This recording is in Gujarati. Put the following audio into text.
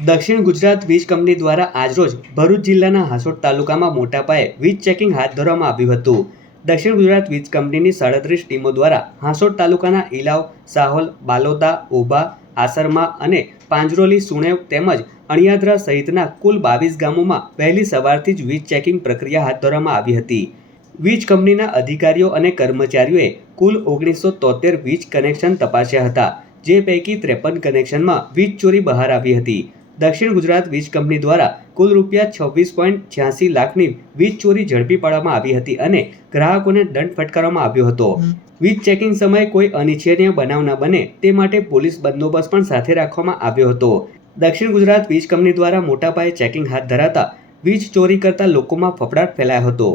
દક્ષિણ ગુજરાત વીજ કંપની દ્વારા આજરોજ ભરૂચ જિલ્લાના હાસોટ તાલુકામાં મોટા પાયે વીજ ચેકિંગ હાથ ધરવામાં આવ્યું હતું. દક્ષિણ ગુજરાત વીજ કંપનીની સાડત્રીસ ટીમો દ્વારા હાસોટ તાલુકાના ઇલાવ સાહોલ, બાલોદા ઓભા આસરમા અને પાંજરોલી, સુણેવ તેમજ અણિયાદરા સહિતના કુલ બાવીસ ગામોમાં વહેલી સવારથી જ વીજ ચેકિંગ પ્રક્રિયા હાથ ધરવામાં આવી હતી. વીજ કંપનીના અધિકારીઓ અને કર્મચારીઓએ કુલ ઓગણીસો તોતેર વીજ કનેક્શન તપાસ્યા હતા, જે પૈકી ત્રેપન કનેક્શનમાં વીજ ચોરી બહાર આવી હતી. દક્ષિણ ગુજરાત વીજ કંપની દ્વારા કુલ રૂપિયા છવ્વીસ પોઈન્ટ છ્યાસી લાખની વીજ ચોરી ઝડપી પાડવામાં આવી હતી અને ગ્રાહકોને દંડ ફટકારવામાં આવ્યો હતો. વીજ ચેકિંગ સમયે કોઈ અનિચ્છનીય બનાવ ન બને તે માટે પોલીસ બંદોબસ્ત પણ સાથે રાખવામાં આવ્યો હતો. દક્ષિણ ગુજરાત વીજ કંપની દ્વારા મોટા પાયે ચેકિંગ હાથ ધરાતા વીજ ચોરી કરતા લોકોમાં ફફડાટ ફેલાયો હતો.